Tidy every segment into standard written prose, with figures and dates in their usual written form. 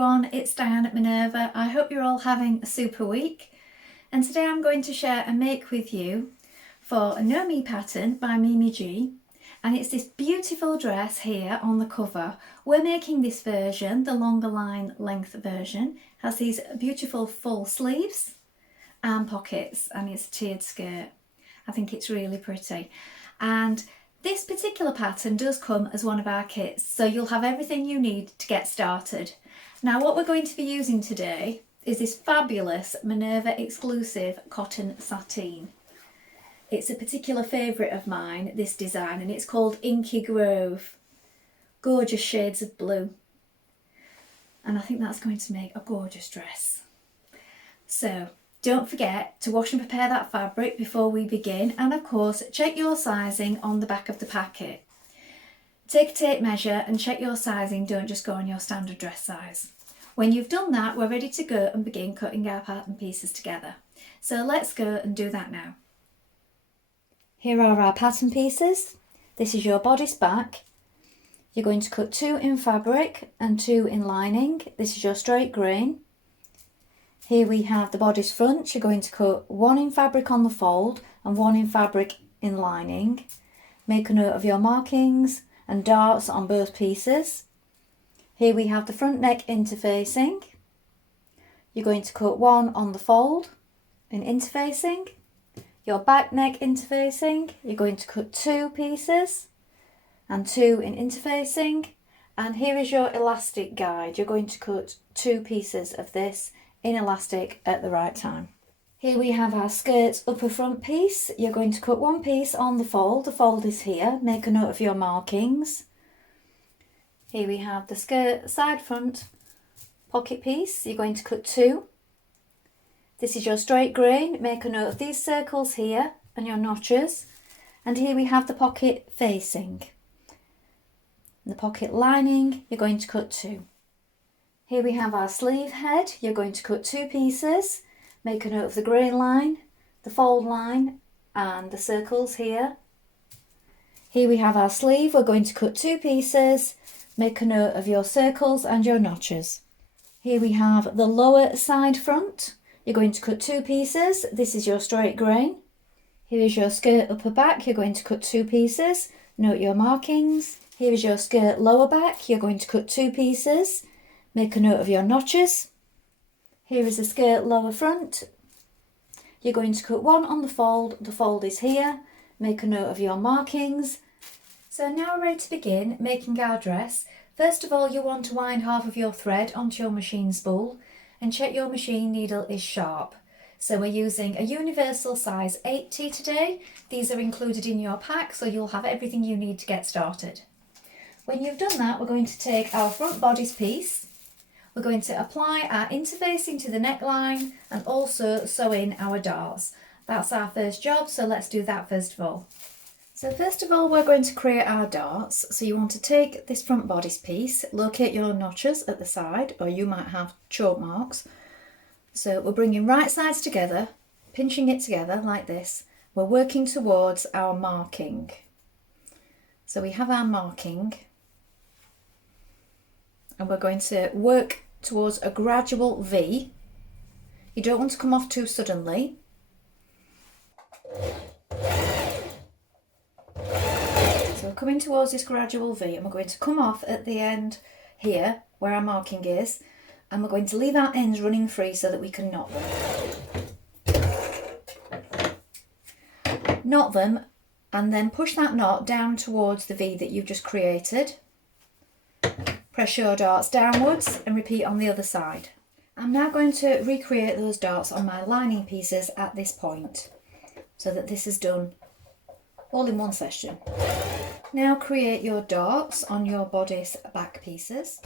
everyone, it's Dianne at Minerva. I hope you're all having a super week, and today I'm going to share a make with you for a KnowMe pattern by Mimi G, and it's this beautiful dress here on the cover. We're making this version, the longer line length version, has these beautiful full sleeves and pockets, and it's a tiered skirt. I think it's really pretty, and this particular pattern does come as one of our kits, so you'll have everything you need to get started. Now what we're going to be using today is this fabulous Minerva exclusive cotton sateen. It's a particular favourite of mine, this design, and it's called Inky Grove. Gorgeous shades of blue. And I think that's going to make a gorgeous dress. So don't forget to wash and prepare that fabric before we begin, and of course check your sizing on the back of the packet. Take a tape measure and check your sizing, don't just go on your standard dress size. When you've done that, we're ready to go and begin cutting our pattern pieces together. So let's go and do that now. Here are our pattern pieces. This is your bodice back. You're going to cut 2 in fabric and 2 in lining. This is your straight grain. Here we have the bodice front. You're going to cut 1 in fabric on the fold and 1 in fabric in lining. Make a note of your markings and darts on both pieces. Here we have the front neck interfacing. You're going to cut 1 on the fold in interfacing. Your back neck interfacing. You're going to cut 2 pieces and 2 in interfacing. And here is your elastic guide. You're going to cut 2 pieces of this in elastic at the right time. Here we have our skirt's upper front piece. You're going to cut 1 piece on the fold. The fold is here. Make a note of your markings. Here we have the skirt side front pocket piece. You're going to cut 2. This is your straight grain. Make a note of these circles here and your notches. And here we have the pocket facing. The pocket lining, you're going to cut 2. Here we have our sleeve head. You're going to cut 2 pieces. Make a note of the grain line, the fold line and the circles here. Here we have our sleeve. We're going to cut 2 pieces. Make a note of your circles and your notches. Here we have the lower side front. You're going to cut 2 pieces. This is your straight grain. Here is your skirt upper back. You're going to cut 2 pieces. Note your markings. Here is your skirt lower back. You're going to cut 2 pieces. Make a note of your notches. Here is the skirt lower front. You're going to cut 1 on the fold is here. Make a note of your markings. So now we're ready to begin making our dress. First of all, you want to wind half of your thread onto your machine spool and check your machine needle is sharp. So we're using a universal size 80 today. These are included in your pack, so you'll have everything you need to get started. When you've done that, we're going to take our front bodice piece. We're going to apply our interfacing to the neckline and also sew in our darts. That's our first job, so let's do that first of all. So first of all, we're going to create our darts. So you want to take this front bodice piece, locate your notches at the side, or you might have choke marks. So we're bringing right sides together, pinching it together like this. We're working towards our marking. So we have our marking, and we're going to work towards a gradual V. You don't want to come off too suddenly. So we're coming towards this gradual V, and we're going to come off at the end here where our marking is, and we're going to leave our ends running free so that we can knot them. Knot them and then push that knot down towards the V that you've just created. Press your darts downwards and repeat on the other side. I'm now going to recreate those darts on my lining pieces at this point so that this is done all in one session. Now create your darts on your bodice back pieces.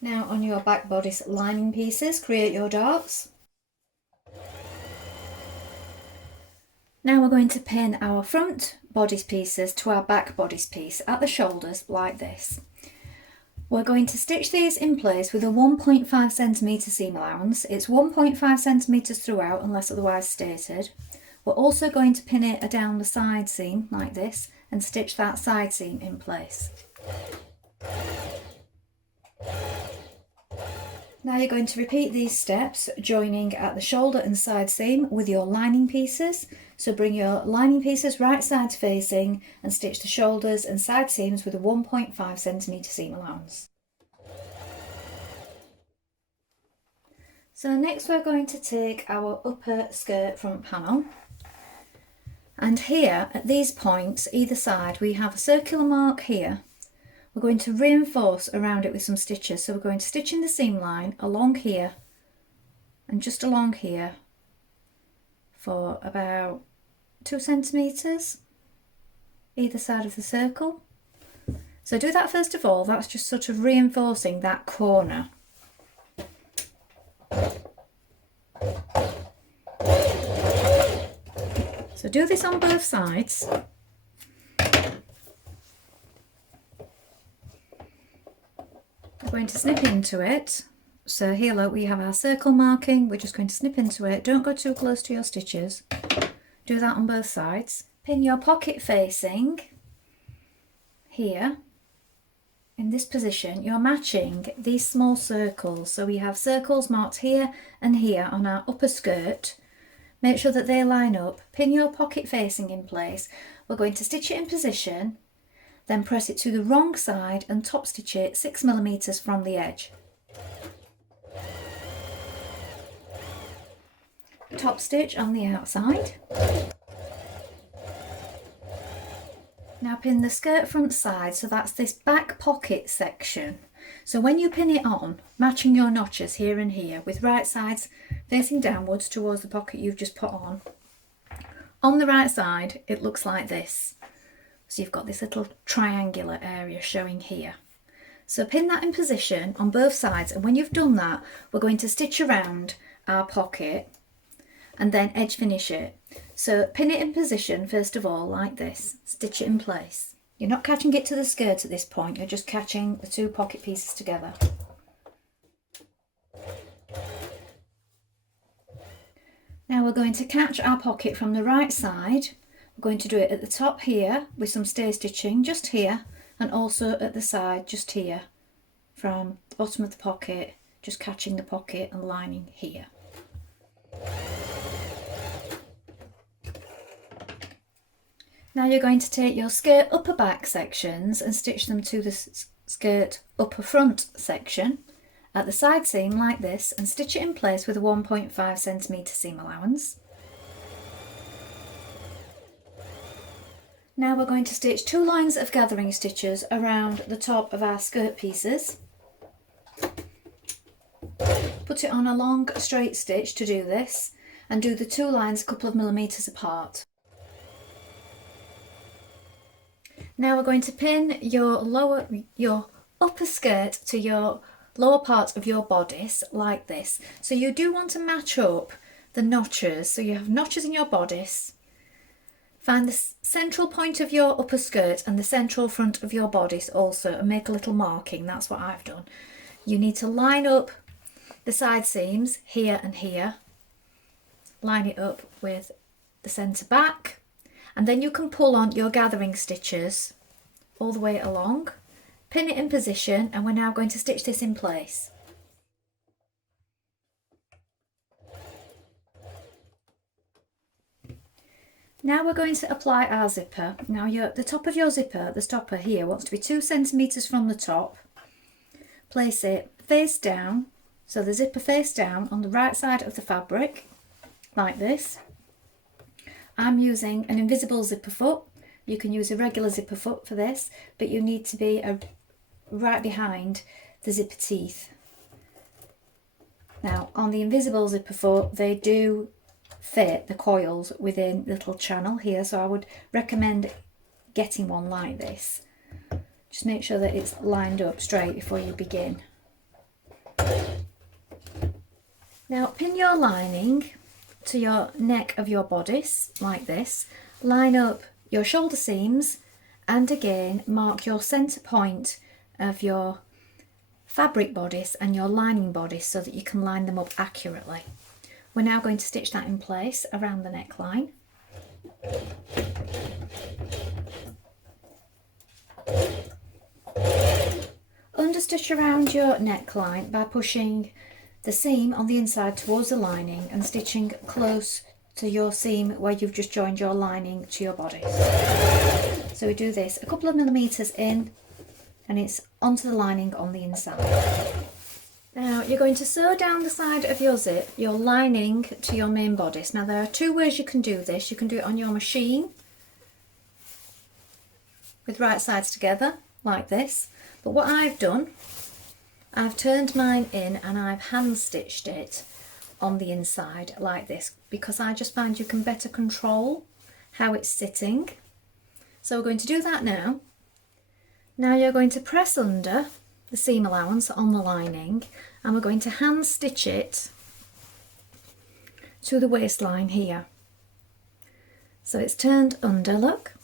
Now on your back bodice lining pieces, create your darts. Now we're going to pin our front bodice pieces to our back bodice piece at the shoulders like this. We're going to stitch these in place with a 1.5 centimetre seam allowance. It's 1.5 centimetres throughout unless otherwise stated. We're also going to pin it down the side seam like this and stitch that side seam in place. Now you're going to repeat these steps, joining at the shoulder and side seam with your lining pieces. So bring your lining pieces right sides facing and stitch the shoulders and side seams with a 1.5 centimetre seam allowance. So next we're going to take our upper skirt front panel, and here at these points either side we have a circular mark here. We're going to reinforce around it with some stitches. So we're going to stitch in the seam line along here and just along here for about 2 centimetres either side of the circle. So do that first of all, that's just sort of reinforcing that corner. So do this on both sides. We're going to snip into it. So here look, we have our circle marking, we're just going to snip into it. Don't go too close to your stitches. Do that on both sides. Pin your pocket facing here. In this position, you're matching these small circles. So we have circles marked here and here on our upper skirt. Make sure that they line up. Pin your pocket facing in place. We're going to stitch it in position, then press it to the wrong side and top stitch it 6 millimeters from the edge. Top stitch on the outside. Now pin the skirt front side, so that's this back pocket section. So when you pin it on, matching your notches here and here with right sides facing downwards towards the pocket you've just put on the right side it looks like this. So you've got this little triangular area showing here. So pin that in position on both sides, and when you've done that we're going to stitch around our pocket and then edge finish it. So pin it in position first of all like this, stitch it in place. You're not catching it to the skirt at this point, you're just catching the two pocket pieces together. Now we're going to catch our pocket from the right side. We're going to do it at the top here with some stay stitching just here, and also at the side just here from the bottom of the pocket, just catching the pocket and lining here. Now you're going to take your skirt upper back sections and stitch them to the skirt upper front section at the side seam like this, and stitch it in place with a 1.5 centimetre seam allowance. Now we're going to stitch 2 lines of gathering stitches around the top of our skirt pieces. Put it on a long straight stitch to do this, and do the 2 lines a couple of millimetres apart. Now we're going to pin your upper skirt to your lower part of your bodice like this. So you do want to match up the notches. So you have notches in your bodice. Find the central point of your upper skirt and the central front of your bodice also, and make a little marking. That's what I've done. You need to line up the side seams here and here. Line it up with the centre back. And then you can pull on your gathering stitches all the way along, pin it in position, and we're now going to stitch this in place. Now we're going to apply our zipper. Now the top of your zipper, the stopper here, wants to be 2 centimetres from the top. Place it face down, so the zipper face down on the right side of the fabric, like this. I'm using an invisible zipper foot. You can use a regular zipper foot for this, but you need to be right behind the zipper teeth. Now on the invisible zipper foot, they do fit the coils within the little channel here, so I would recommend getting one like this. Just make sure that it's lined up straight before you begin. Now pin your lining to your neck of your bodice like this. Line up your shoulder seams and again mark your centre point of your fabric bodice and your lining bodice so that you can line them up accurately. We're now going to stitch that in place around the neckline. Understitch around your neckline by pushing the seam on the inside towards the lining and stitching close to your seam where you've just joined your lining to your bodice. So we do this a couple of millimetres in and it's onto the lining on the inside. Now you're going to sew down the side of your zip, your lining to your main bodice. Now there are two ways you can do this. You can do it on your machine with right sides together like this, but what I've done, I've turned mine in and I've hand stitched it on the inside like this because I just find you can better control how it's sitting. So we're going to do that now. Now you're going to press under the seam allowance on the lining and we're going to hand stitch it to the waistline here. So it's turned under, look,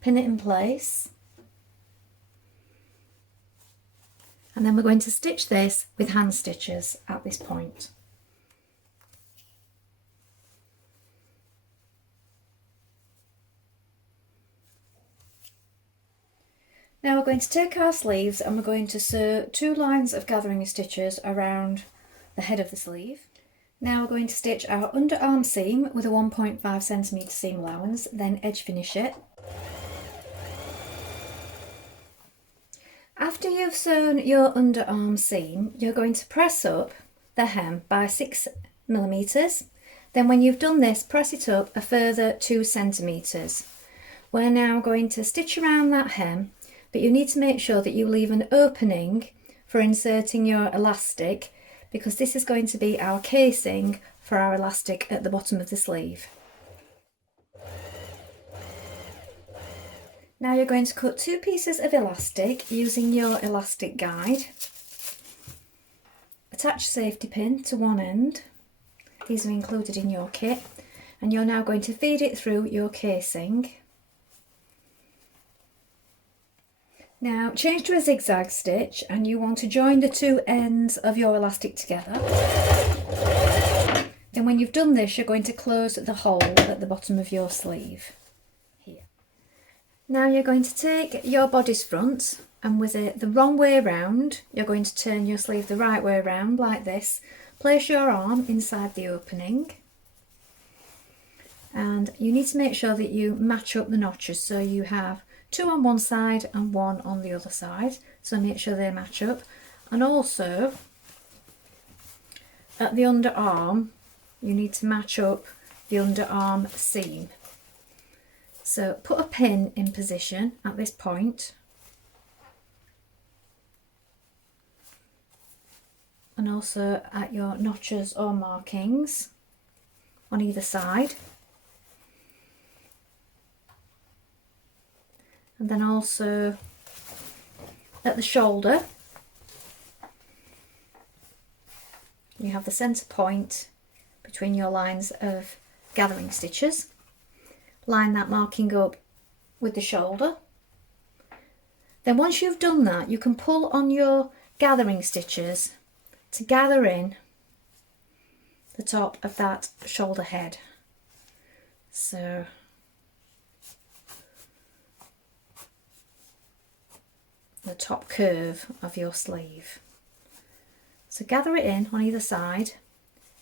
pin it in place, and then we're going to stitch this with hand stitches at this point. Now we're going to take our sleeves and we're going to sew 2 lines of gathering stitches around the head of the sleeve. Now we're going to stitch our underarm seam with a 1.5 centimetre seam allowance, then edge finish it. After you've sewn your underarm seam, you're going to press up the hem by 6 millimetres. Then when you've done this, press it up a further 2 centimetres. We're now going to stitch around that hem, but you need to make sure that you leave an opening for inserting your elastic because this is going to be our casing for our elastic at the bottom of the sleeve. Now you're going to cut 2 pieces of elastic using your elastic guide. Attach safety pin to one end. These are included in your kit, and you're now going to feed it through your casing. Now change to a zigzag stitch and you want to join the 2 ends of your elastic together. Then when you've done this, you're going to close the hole at the bottom of your sleeve here. Now you're going to take your bodice front and with it the wrong way around, you're going to turn your sleeve the right way around like this. Place your arm inside the opening and you need to make sure that you match up the notches so you have 2 on one side and 1 on the other side, so make sure they match up. And also at the underarm you need to match up the underarm seam. So put a pin in position at this point and also at your notches or markings on either side. And then also at the shoulder, you have the centre point between your lines of gathering stitches. Line that marking up with the shoulder. Then once you've done that, you can pull on your gathering stitches to gather in the top of that shoulder head. So the top curve of your sleeve. So gather it in on either side,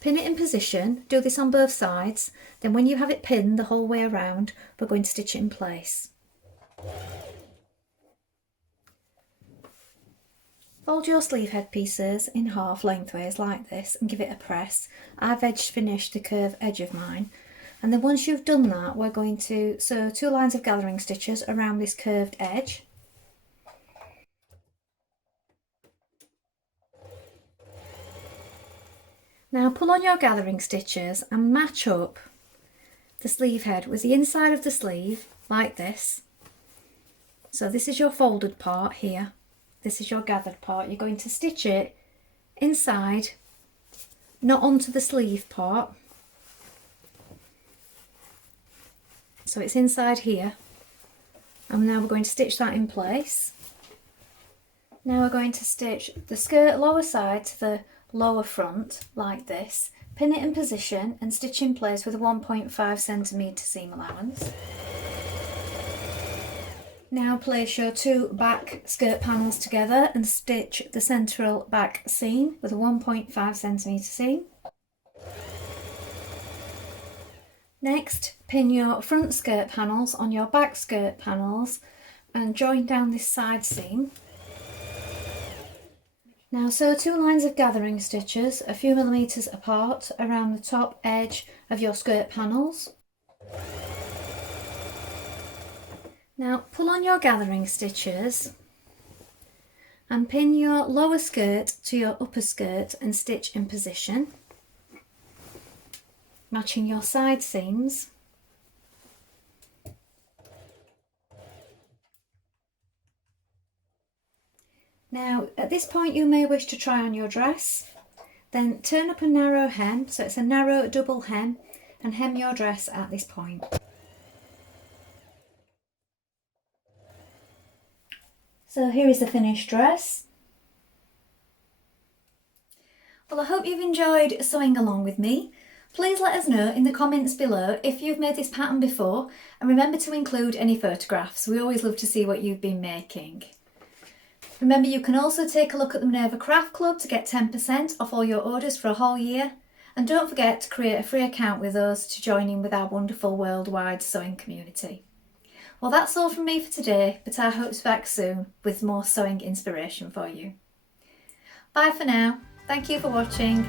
pin it in position, do this on both sides, then when you have it pinned the whole way around, we're going to stitch it in place. Fold your sleeve head pieces in half lengthways like this and give it a press. I've edge finished the curved edge of mine, and then once you've done that, we're going to sew 2 lines of gathering stitches around this curved edge. Now pull on your gathering stitches and match up the sleeve head with the inside of the sleeve like this. So this is your folded part here, this is your gathered part. You're going to stitch it inside, not onto the sleeve part. So it's inside here, and now we're going to stitch that in place. Now we're going to stitch the skirt lower side to the lower front like this, pin it in position and stitch in place with a 1.5 centimetre seam allowance. Now place your two back skirt panels together and stitch the central back seam with a 1.5cm seam. Next, pin your front skirt panels on your back skirt panels and join down this side seam. Now sew two lines of gathering stitches a few millimetres apart around the top edge of your skirt panels. Now pull on your gathering stitches and pin your lower skirt to your upper skirt and stitch in position, matching your side seams. Now at this point you may wish to try on your dress, then turn up a narrow hem, so it's a narrow double hem, and hem your dress at this point. So here is the finished dress. Well, I hope you've enjoyed sewing along with me. Please let us know in the comments below if you've made this pattern before, and remember to include any photographs. We always love to see what you've been making. Remember, you can also take a look at the Minerva Craft Club to get 10% off all your orders for a whole year. And don't forget to create a free account with us to join in with our wonderful worldwide sewing community. Well, that's all from me for today, but I hope to be back soon with more sewing inspiration for you. Bye for now. Thank you for watching.